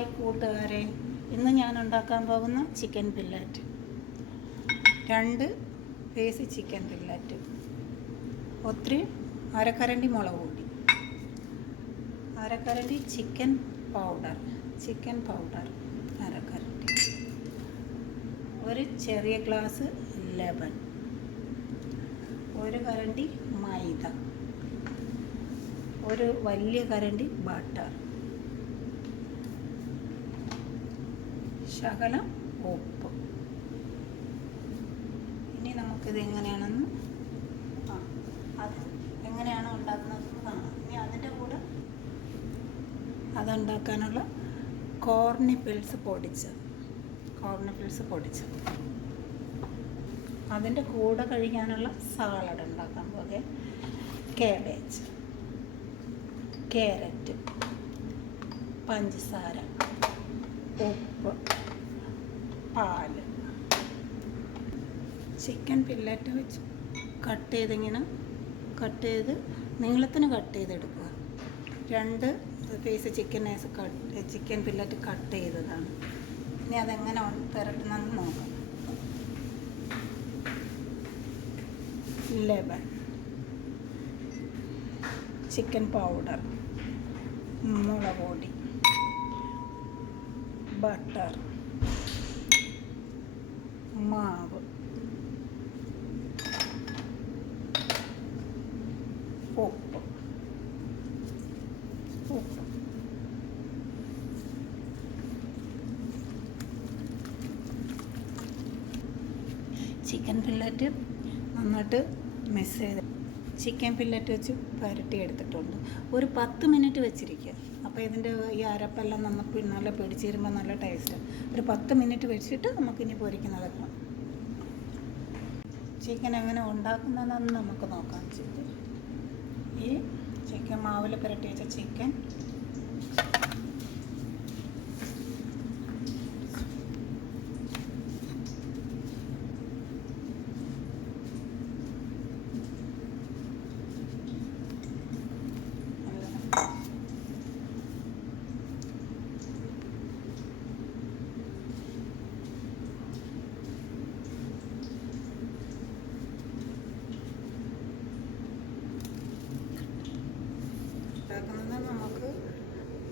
Hi കൂട്ടുകാരെ, ഇന്ന് ഞാൻ ഉണ്ടാക്കാൻ പോകുന്ന chicken fillet, 2 piece chicken fillet, ഒത്തിരി അരക്കരണ്ടി മുളക് പൊടി, അരക്കരണ്ടി ചിക്കൻ പൗഡർ അരക്കരണ്ടി, ഒരു ചെറിയ ഗ്ലാസ് ലെമൺ, ഒരു കരണ്ടി മൈദ, ഒരു വലിയ കരണ്ടി ബട്ടർ, ശകലം ഉപ്പ്. ഇനി നമുക്കിത് എങ്ങനെയാണെന്ന് എങ്ങനെയാണ് ഉണ്ടാക്കുന്നതെന്ന് കാണാം. ഇനി അതിൻ്റെ കൂടെ അതുണ്ടാക്കാനുള്ള കോർണിപ്പിൾസ് പൊടിച്ചത്, അതിൻ്റെ കൂടെ കഴിക്കാനുള്ള സാലഡ് ഉണ്ടാക്കാൻ പോകെ കാബേജ്, ക്യാരറ്റ്, പഞ്ചസാര, ഉപ്പ്, പാല്. ചിക്കൻ ഫില്ലറ്റ് വെച്ച് കട്ട് ചെയ്ത് നീളത്തിന് കട്ട് ചെയ്തെടുക്കുക. 2 പീസ് ചിക്കൻ ഫില്ലറ്റ് കട്ട് ചെയ്തതാണ്. ഇനി അതെങ്ങനെ പുരട്ടുന്നതെന്ന് നോക്കാം. ലെമൺ, ചിക്കൻ പൗഡർ, മുളക് പൊടി, ബട്ടർ, മാവ്, ഉപ്പ്. ചിക്കൻ ഫില്ലറ്റ് നന്നായിട്ട് മിക്സ് ചെയ്ത് ചിക്കൻ ഫില്ലറ്റ് വെച്ച് പുരട്ടി എടുത്തിട്ടുണ്ട്. ഒരു 10 മിനിറ്റ് വെച്ചിരിക്കുക. അപ്പോൾ ഇതിൻ്റെ ഈ അരപ്പെല്ലാം നല്ല പിടിച്ച് വരുമ്പോൾ നല്ല ടേസ്റ്റ്. ഒരു 10 മിനിറ്റ് വെച്ചിട്ട് നമുക്കിനി പൊരിക്കുന്നതൊക്കെ ചിക്കൻ എങ്ങനെ ഉണ്ടാക്കുന്നതെന്ന് നമുക്ക് നോക്കാം. ഈ ചിക്കൻ മാവിൽ പുരട്ടി വെച്ച ചിക്കൻ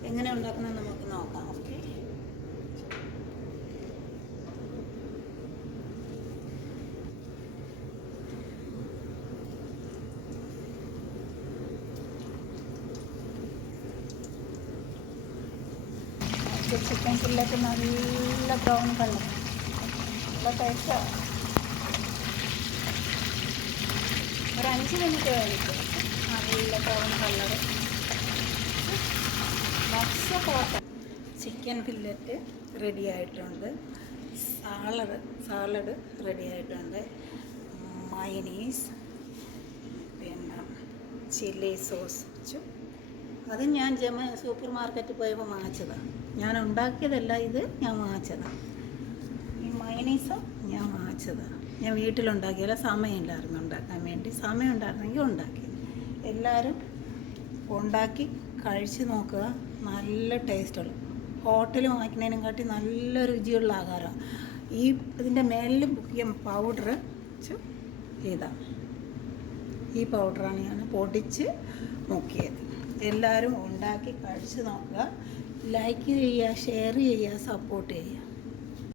എങ്ങനെ ഉണ്ടാക്കുന്നത് നമുക്ക് നോക്കാം. ഓക്കെ, ചിക്കൻ ഫില്ലറ്റ് നല്ല ബ്രൗൺ കളർ, നല്ല ടേസ്റ്റാണ്. ഒരു 5 മിനിറ്റ് കഴിക്കും. നല്ല brown colour. Chicken fillet ready ആയിട്ടുണ്ട്. സാലഡ് റെഡി ആയിട്ടുണ്ട്. മയനീസ്, പിന്നെ ചില്ലി സോസ്. അത് ഞാൻ സൂപ്പർ മാർക്കറ്റിൽ പോയപ്പോൾ വാങ്ങിച്ചതാണ്. ഞാൻ ഉണ്ടാക്കിയതല്ല, ഇത് ഞാൻ വാങ്ങിച്ചതാണ്. ഈ മയനീസും ഞാൻ വാങ്ങിച്ചതാണ്. ഞാൻ വീട്ടിലുണ്ടാക്കിയല്ല, സമയമില്ലായിരുന്നു ഉണ്ടാക്കാൻ വേണ്ടി. സമയം ഉണ്ടായിരുന്നെങ്കിൽ ഉണ്ടാക്കി. എല്ലാവരും ഉണ്ടാക്കി കഴിച്ച് നോക്കുക. നല്ല ടേസ്റ്റുള്ള, ഹോട്ടലിൽ വാങ്ങിക്കുന്നതിനെക്കാട്ടി നല്ല രുചിയുള്ള ആഹാരമാണ്. ഇതിൻ്റെ മേലിൽ മുക്കിയ പൗഡർ ഇതാണ്. ഈ പൗഡറാണ് ഞാൻ പൊടിച്ച് മുക്കിയത്. എല്ലാവരും ഉണ്ടാക്കി കഴിച്ച് നോക്കുക. ലൈക്ക് ചെയ്യുക, ഷെയർ ചെയ്യുക, സപ്പോർട്ട് ചെയ്യുക.